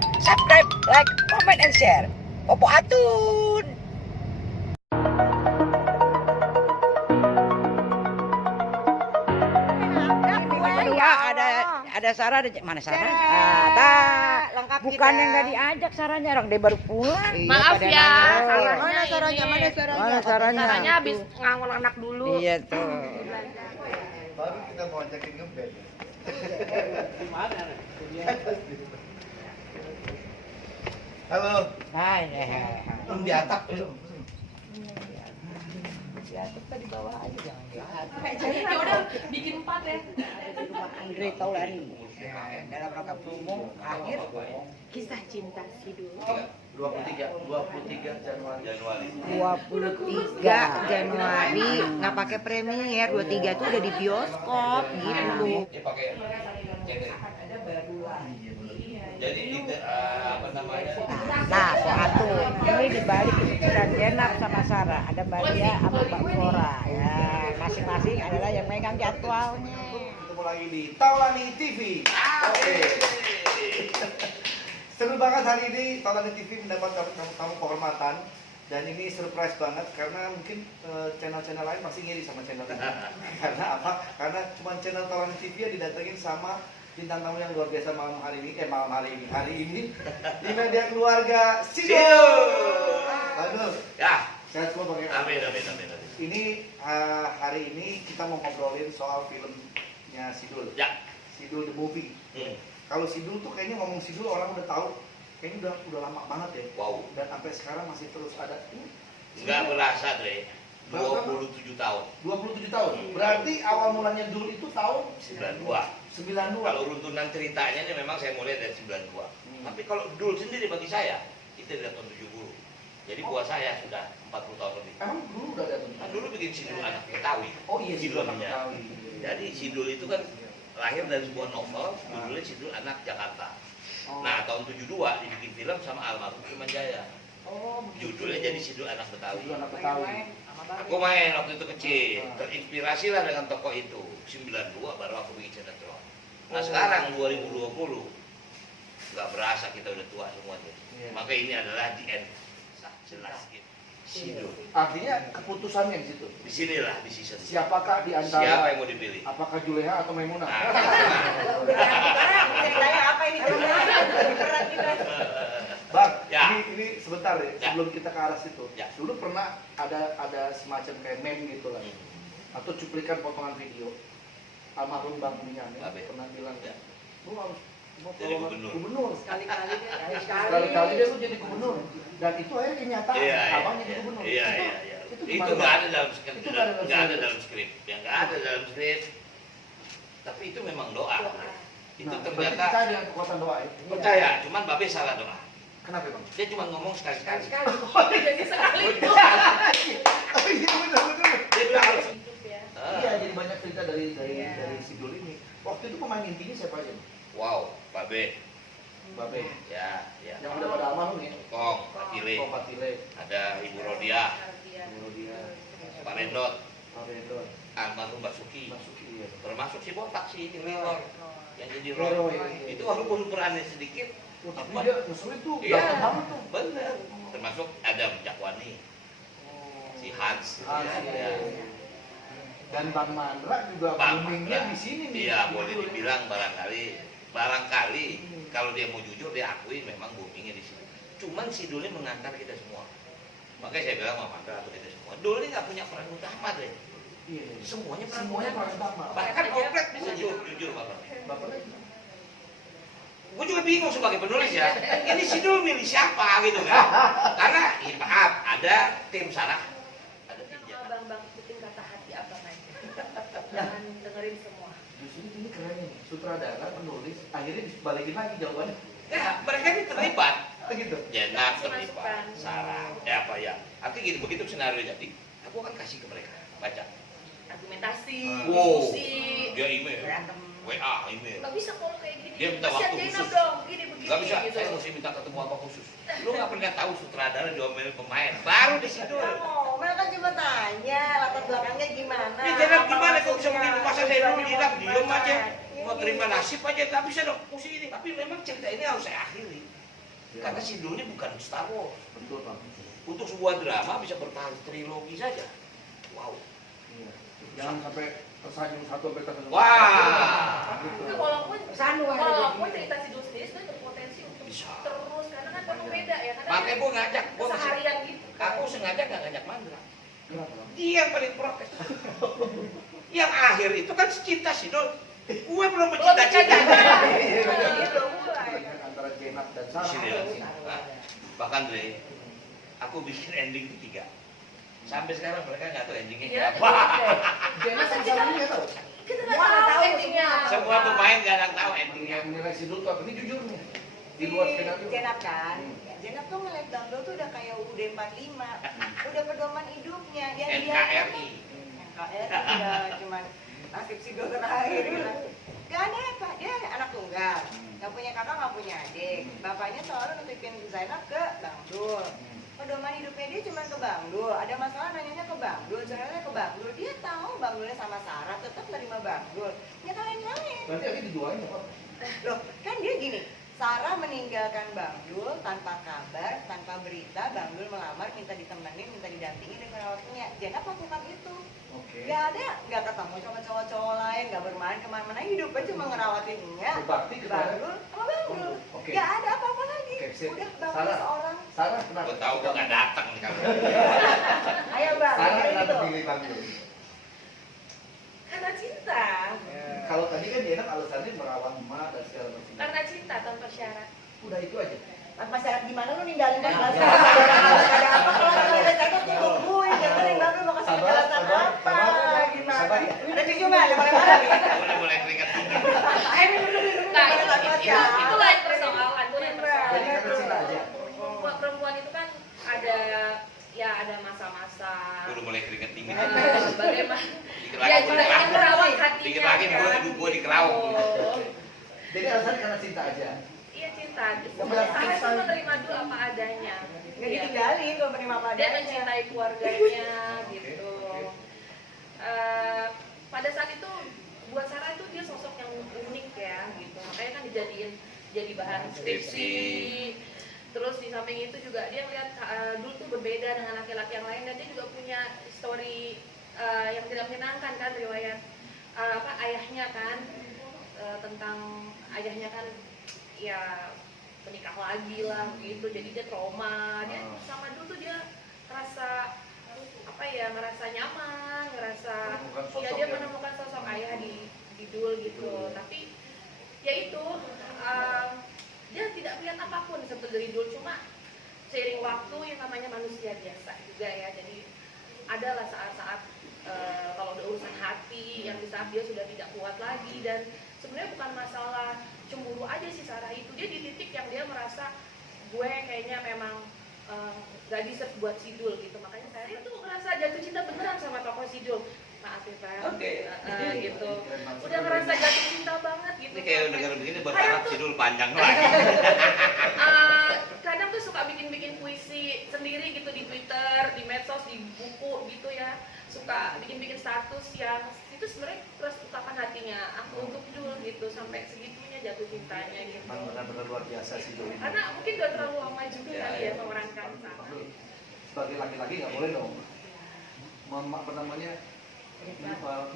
Subscribe, like, comment, and share. Popo Atun. Ada Sarah, mana Sarah? Lengkap Bukan kita. yang nggak diajak Sarahnya, orang dia baru pulang. Maaf ya, Mana Sarahnya? Mana Sarahnya? Sarahnya habis nganggur anak dulu. Iya tuh. Baru kita mau ajakin ngeband. Halo. Hai. Belum di atap belum. Di atas tadi bawah aja jangan di atas. Ya udah bikin 4 ya. Ada di rumah Andre Taulani. Dalam rangka promo akhir Kisah cinta Sidul. 23 Januari. 23 Januari nggak pakai premier, 23 tuh udah di bioskop gitu. Dia pakai cengkeh. Jadi apa namanya? Nah, Pak Atun, ini dibalik keputusan Jenab sama Sarah, ada Mbak Dia sama Mbak Flora. Ya, masing-masing adalah yang megang jadwalnya. Ketemu lagi di Taulani TV. Oke. Seru banget hari ini Taulani TV mendapat tamu kehormatan dan ini surprise banget karena mungkin channel-channel lain masih ngiri sama channel ini. Karena apa? Karena cuma channel Taulani TV yang didatengin sama bintang tamu yang luar biasa hari ini di media keluarga Sidul. Aduh. Ya. Sehat semua Bang. Amin. Ini hari ini kita mau ngobrolin soal filmnya Sidul. Ya. Sidul the movie. Kalau Sidul tuh kayaknya ngomong Sidul orang udah tahu. Kayaknya udah lama banget ya. Wow. Dan sampai sekarang masih terus ada. Enggak berasa, Dre. 27 tahun. 27 tahun. Berarti awal mulanya Dul itu tahun 92. 92. Kalau runtunan ceritanya ini memang saya mulai dari 92. Tapi kalau Dul sendiri bagi saya itu dari tahun 70. Jadi buat saya sudah 40 tahun lebih. Emang dulu udah ada tuh? Kan dulu bikin Sidul Anak Betawi. Oh iya, Sidul Anak Judulnya. Betawi. Jadi Sidul itu kan lahir dari sebuah novel, judulnya Sidul Anak Jakarta. Oh. Nah, tahun 72 dibikin film sama almarhum Firman Jaya. Oh, begitu. Judulnya jadi Sidul Anak Betawi. Sidul Anak Betawi. Aku main waktu itu kecil, terinspirasi lah dengan tokoh itu. 92 baru aku bikin sinetron. Nah sekarang 2020 nggak berasa kita udah tua semua tuh. Iya. Maka ini adalah the end. Jelas gitu. Sidul. Artinya keputusannya di situ. Di sinilah di season. Siapakah di antara Siapa yang mau dipilih? apakah Juleha atau Maimunah? Nah, Ceritanya apa ini? Berat kita. Bang, Ya. ini sebentar ya, Ya. sebelum kita ke arah situ. Ya. Dulu pernah ada semacam kayak meme gitu lah, atau cuplikan potongan video. Almarhum Bang Bunyamin Babe. pernah bilang, Ya. lu harus mau Jadi kalau gubernur." Sekali-kali deh. Sekali-kali dia lu jadi gubernur. Dan itu akhirnya kenyataan, Iya, abang iya, jadi gubernur. iya, Itu- iya, iya. Itu Itu gimana, nggak Bang? ada dalam skrip. Itu nggak ada dalam Nggak ada skrip. dalam skrip. Yang nggak ada dalam skrip. Tapi itu memang doa. Itu Nah, berarti ternyata percaya dengan kekuatan doa ya? percaya. Cuman Babe salah doa. Kenapa Bang? Dia cuma ngomong sekali-sekali. Jadi sekali. Oh iya benar. Dia bilang harus. Hidup ya. Iya, jadi banyak cerita dari Sidul ini. Waktu itu pemain intinya siapa aja? Wow, Babe. Babe. Ya. Yang udah pada almarhum ya? Kong, Patile. Kong Patile, Ada Ibu Rodia, Nurudia, Pak Rendot, Pak Redon, almarhum Basuki. Masuki ya. Termasuk si botak si Lilor yang jadi Lilor, roh. iya. Itu walaupun perannya sedikit, Oh, tapi dia ngeselin tuh, Iya. ganteng banget tuh. bener. Termasuk Adam Jakwani, si Hans. Hans, Ya. iya. Dan Bang Mandra juga Bang boomingnya Mandra. di sini nih. Iya, boleh dibilang barangkali kalau dia mau jujur dia akui memang boomingnya di sini. Cuman si Dul ini mengantar kita semua. Makanya saya bilang sama Mandra atau kita semua, Dul ini nggak punya peran utama deh. Iya. Semuanya peran Semuanya utama. peran utama. Bahkan Oplet bisa jujur Bapak. Bapaknya Gue juga bingung sebagai penulis ya. Ini si Dul milih siapa gitu kan? Karena ya maaf, ada tim Sarah, ada tim Jenab. Bang ikutin kata hati abang aja. Jangan dengerin semua. justru ini keren nih. Sutradara, penulis, akhirnya dibalikin lagi jawabannya. Ya, mereka ini terlibat. Gitu. Jenab Masuk-masukan. terlibat, Sarah, ya apa ya? Artinya gini, begitu skenario jadi, aku akan kasih ke mereka baca. Argumentasi, Wow, diskusi. dia email, Berantem. WA, email. Nggak bisa kalau kayak gini. Dia minta Kasihan waktu Jenab khusus. dong, gini begini Gak bisa, gitu. saya mesti minta ketemu apa khusus. Lu gak pernah tahu sutradara diomelin pemain, baru di situ. Mel kan cuma tanya latar belakangnya gimana. Ini Jenab apa gimana kok bisa maksudnya, begitu? Masa saya dulu tujuannya bilang diem aja, gimana. mau terima nasib aja, gak bisa dong, mesti ini. Tapi memang cerita ini harus saya akhiri. Karena Sidul ini bukan Star Wars. Betul Pak. Untuk sebuah drama bisa bertahan trilogi saja. Wow. Iya. Jangan sampai tersanjung satu sampai tersanjung. Wah. Itu walaupun cerita Sidul sendiri sebenarnya berpotensi untuk Bisa. terus karena kan memang beda ya. Karena Makanya gue ngajak, keseharian gitu. aku sengaja nggak ngajak Mandra. Kenapa? Dia yang paling protes. Yang akhir itu kan cinta Sidul. Gue belum bercita-cita. Gitu mulai. Antara Jenab dan Sini, Sarah. nah, bahkan Dre, aku bikin ending ketiga. Sampai sekarang mereka nggak tahu endingnya Iya, apa. Jenab sama Sarah ini nggak tahu. Kita nggak tahu endingnya. Semua pemain nggak ada yang tahu endingnya. Yang menilai Sidul tuh apa? Ini jujur nih. Di luar skenario. Jenab kan, Jenab tuh ngeliat Bang Dul tuh udah kayak UUD 45, udah pedoman hidupnya. Yang dia NKRI. NKRI udah cuman nasib Sidul terakhir gitu. Gak ada apa, dia anak tunggal, gak punya kakak, gak punya adik. Bapaknya selalu nutupin Zainab ke Bang Dul. Pedoman hidupnya dia cuma ke Bang Dul. Ada masalah nanyanya ke Bang Dul, curhatnya ke Bang Dul. Dia tahu Bang Dulnya sama Sarah, tetap nerima Bang Dul. Nyalain lain. Berarti lagi dijualin apa? Loh, kan dia gini, Sarah meninggalkan Bang Dul tanpa kabar, tanpa berita. Bang Dul melamar, minta ditemenin, minta didampingi dengan waktunya. Jenab lakukan itu. Oke. Gak ada, gak ketemu sama cowok-cowok lain, gak bermain kemana-mana, hidupnya cuma ngerawatinnya. Berbakti kepada Bang Dul sama Bang Dul. Oke. Gak ada apa-apa lagi. Oke, sip. Udah Bang Dul Sarah. seorang. Sarah kenapa? Gue tahu gue nggak datang nih kamu. Ayo Bang, Sarah kayak kenapa gitu. pilih Bang Dul? Karena cinta. Kalau tadi kan Jenab alasannya merawat emak dan segala macam. Karena cinta tanpa syarat. Udah itu aja. Tanpa syarat gimana lu ninggalin Bang Dul? Ada apa kalau ada cewek tuh tungguin, jangan yang Bang Dul mau kasih Sabar, penjelasan sabar, apa, sabar. gimana? Sabar ya. Ada tisu nggak? Ada marah-marah nih. Boleh keringat dingin. Ayo dulu. Nah, itu lain persoalan, itu lain persoalan. Jadi karena cinta aja. Perempuan itu kan ada masa-masa Udah mulai keringat dingin. bagaimana Dikit ya lagi juga gue ingin merawat hatinya. Dikit lagi gue di kerawang. Oh. Jadi alasannya karena cinta aja. Iya cinta. Sarah itu menerima dulu apa adanya. Nggak Iya. ditinggalin, gak menerima apa Dia adanya. mencintai keluarganya gitu. Pada saat itu buat Sarah itu dia sosok yang unik ya gitu. Makanya kan dijadiin jadi bahan skripsi. Terus di samping itu juga dia melihat Dul tuh berbeda dengan laki-laki yang lain dan dia juga punya story yang tidak menyenangkan kan, riwayat ayahnya kan, tentang ayahnya kan ya menikah lagi lah gitu, jadi dia trauma. Dia sama Dul tuh dia ngerasa ngerasa nyaman, ngerasa ya dia menemukan sosok ayah di Dul gitu. Tapi ya itu dia tidak melihat apapun sebetulnya dari Dul, cuma seiring waktu yang namanya manusia biasa juga ya, jadi adalah saat-saat kalau udah urusan hati yang di saat dia sudah tidak kuat lagi. Dan sebenarnya bukan masalah cemburu aja sih Sarah itu, dia di titik yang dia merasa gue kayaknya memang gak deserve buat Sidul gitu. Makanya saya itu ngerasa jatuh cinta beneran sama tokoh Sidul. Maaf ya Pak. Oke. Gitu. Udah ngerasa jatuh cinta banget gitu. Ini kayak negara begini berharap Sidul panjang lagi. Kadang tuh suka bikin puisi sendiri gitu di Twitter, di medsos, di buku gitu ya. Suka bikin status yang itu sebenarnya terus ungkapan hatinya aku untuk Dul gitu, sampai segitunya jatuh cintanya gitu. Memang benar-benar luar biasa sih Dul ini. Karena mungkin udah terlalu lama juga kali ya memerankan Sarah. Sebagai laki-laki nggak boleh dong. Apa namanya?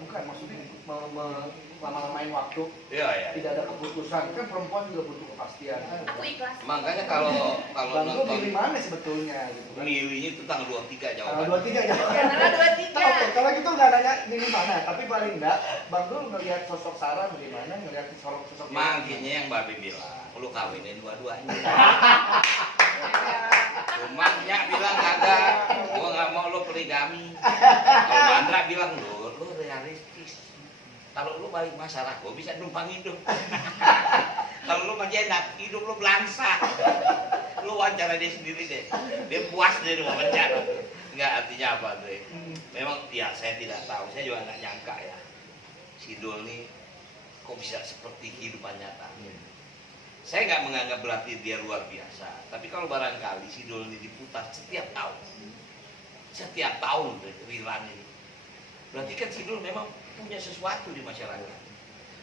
Bukan maksudnya lama-lamain waktu. Iya ya. Tidak ada keputusan. Kan perempuan juga butuh kepastian. Aku ikhlas. Makanya kalau Bang Dul nonton milih mana sebetulnya gitu kan? milihnya itu tanggal 23 Tanggal jawaban. 23 jawab. Karena 23. Oke, kalau gitu nggak nanya milih mana, tapi paling enggak Bang Dul ngelihat sosok Sarah bagaimana, ngelihat sosok Makanya yang Babe bilang, lu kawinin dua-duanya. Cuma Nyak bilang kagak, gua nggak mau lu poligami. Kalau Mandra bilang lu realistis. Kalau lu balik masalah, gua bisa numpang hidup. Kalau lu mah Jenab, hidup lu belangsa. Lu wawancara dia sendiri deh. Dia puas deh wawancara. Enggak, artinya apa tuh? Memang ya saya tidak tahu, saya juga nggak nyangka ya. Sidul nih kok bisa seperti kehidupan nyata. Saya nggak menganggap berarti dia luar biasa, tapi kalau barangkali Sidul ini diputar setiap tahun rerun ini, berarti kan Sidul memang punya sesuatu di masyarakat.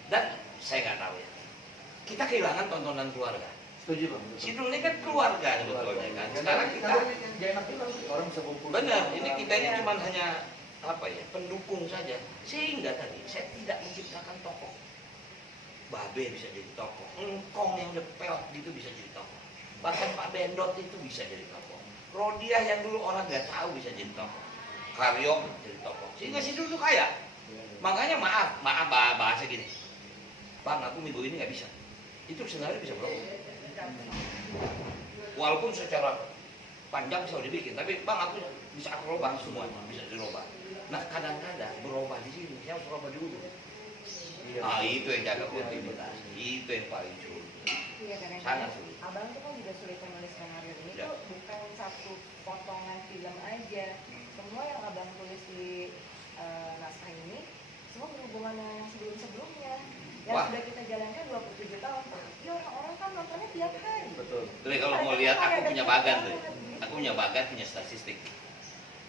Dan saya nggak tahu ya, kita kehilangan tontonan keluarga. Setuju bang. Sidul ini kan keluarga sebetulnya kan. Sekarang kita Gak enak juga orang bisa kumpul. benar, ini kita ini cuma hanya apa ya, pendukung saja. Sehingga tadi saya tidak menciptakan tokoh. Babe bisa jadi tokoh, engkong yang depel gitu bisa jadi tokoh. Bahkan Pak Bendot itu bisa jadi tokoh. Rodiah yang dulu orang nggak tahu bisa jadi tokoh. Karyo jadi tokoh. Sehingga Sidul itu kaya. Makanya maaf bahasa gini. Bang, aku minggu ini nggak bisa. Itu sebenarnya bisa berubah. Walaupun secara panjang bisa dibikin, tapi bang aku bisa aku robah semuanya, bisa dirobah. Nah kadang-kadang berubah di sini, saya harus robah dulu. Ah itu yang jaga kontinuitas, itu yang paling sulit. Iya, kadang-kadang Sangat sulit. abang tuh kan juga sulit menulis skenario ini Ya. tuh bukan satu potongan film aja. Semua yang abang tulis di naskah ini semua berhubungan dengan yang sebelum-sebelumnya yang Wah. sudah kita jalankan 27 tahun. Tapi orang-orang kan nontonnya tiap hari. Betul. Jadi kalau mau lihat aku punya bagan tuh, aku punya bagan punya statistik.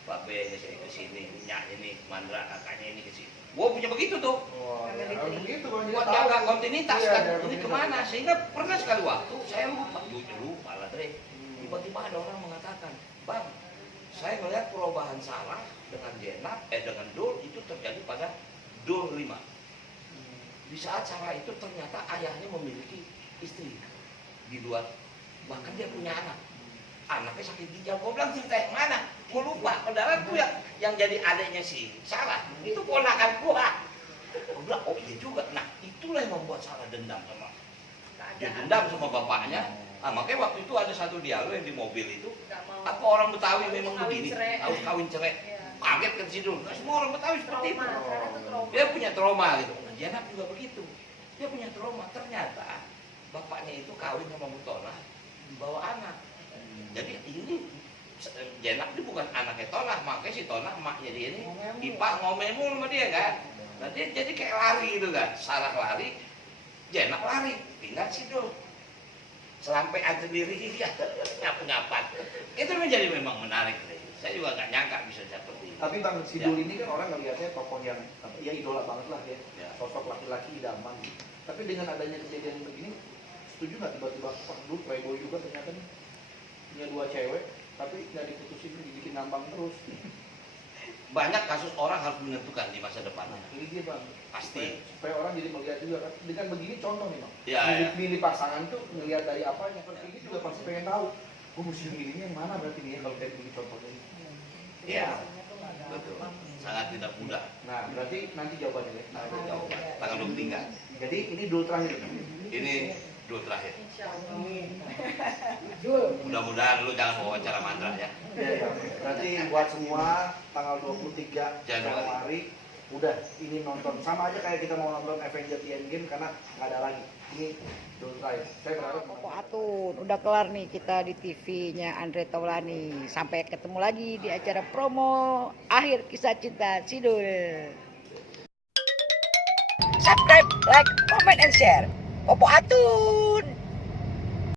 Pak B ke sini, Nyak ini, Mandra kakaknya ini ke sini. Gua punya begitu tuh. Wah, ya, harus begitu bang. Buat jaga kontinuitas Iya, kan, jaga ini kontinuitas. kemana? Sehingga pernah sekali waktu saya lupa lah Dre. Tiba-tiba ada orang mengatakan, bang, saya melihat perubahan Sarah dengan Jenab, dengan Dul itu terjadi pada Dul 5. Di saat Sarah itu ternyata ayahnya memiliki istri di luar, bahkan dia punya anak. Anaknya sakit ginjal. Gue bilang cerita yang mana? Gue lupa. Padahal gue yang jadi adiknya si Sarah itu ponakan gue. Gue bilang oh iya juga. Nah itulah yang membuat Sarah dendam sama dia dendam sama bapaknya. Nah, makanya waktu itu ada satu dialog yang di mobil itu. Nggak mau. Apa orang Betawi memang Kawin begini? cerai. Harus kawin cerai. Iya. Kaget kan Sidul. Nah, semua orang Betawi seperti itu. Trauma, karena itu trauma. Dia punya trauma gitu. Nah, Jenab juga begitu. Dia punya trauma. Ternyata bapaknya itu kawin sama Mutona, dibawa anak. Jadi ini Jenab ini bukan anaknya Tonah, makanya si Tonah emaknya dia ini Ipa ngomel sama dia kan. Nah dia jadi kayak lari gitu kan. Sarah lari, Jenab lari, tinggal Sidul. Sampai antri diri nyapu-nyapat. Itu menjadi memang menarik. Saya juga nggak nyangka bisa seperti ini. Tapi bang Sidul ini kan orang ngelihatnya tokoh yang ya idola banget lah ya. Ya. Sosok laki-laki idaman. Tapi dengan adanya kejadian begini, setuju nggak tiba-tiba Pak Dul playboy juga ternyata nih punya 2 cewek, tapi nggak diputusin dibikin ngambang terus. Banyak kasus orang harus menentukan di masa depannya. Ini dia bang. Pasti. Supaya orang jadi melihat juga kan. Dengan begini contoh nih bang. Ya, Milih pasangan tuh ngelihat dari apanya. Kan ini juga pasti pengen tahu. Gue mesti milihnya yang mana berarti nih ya kalau kayak begini contohnya. Iya. Betul. Sangat tidak mudah. Nah berarti nanti jawabannya ya. Nah, jawaban. Tanggal 23. Jadi ini dulu terakhir. Ini dulu terakhir. Insya Allah. Mudah-mudahan lu jangan wawancara Mandra ya. Ya. Berarti buat semua tanggal 23 Januari. Januari udah ini nonton sama aja kayak kita mau nonton Avengers Endgame karena nggak ada lagi. Ini dulu terakhir. Saya berharap Koko Atun, udah kelar nih kita di TV-nya Andre Taulani. Sampai ketemu lagi di acara promo akhir kisah cinta Sidul. Subscribe, like, comment, and share. Koko Atun.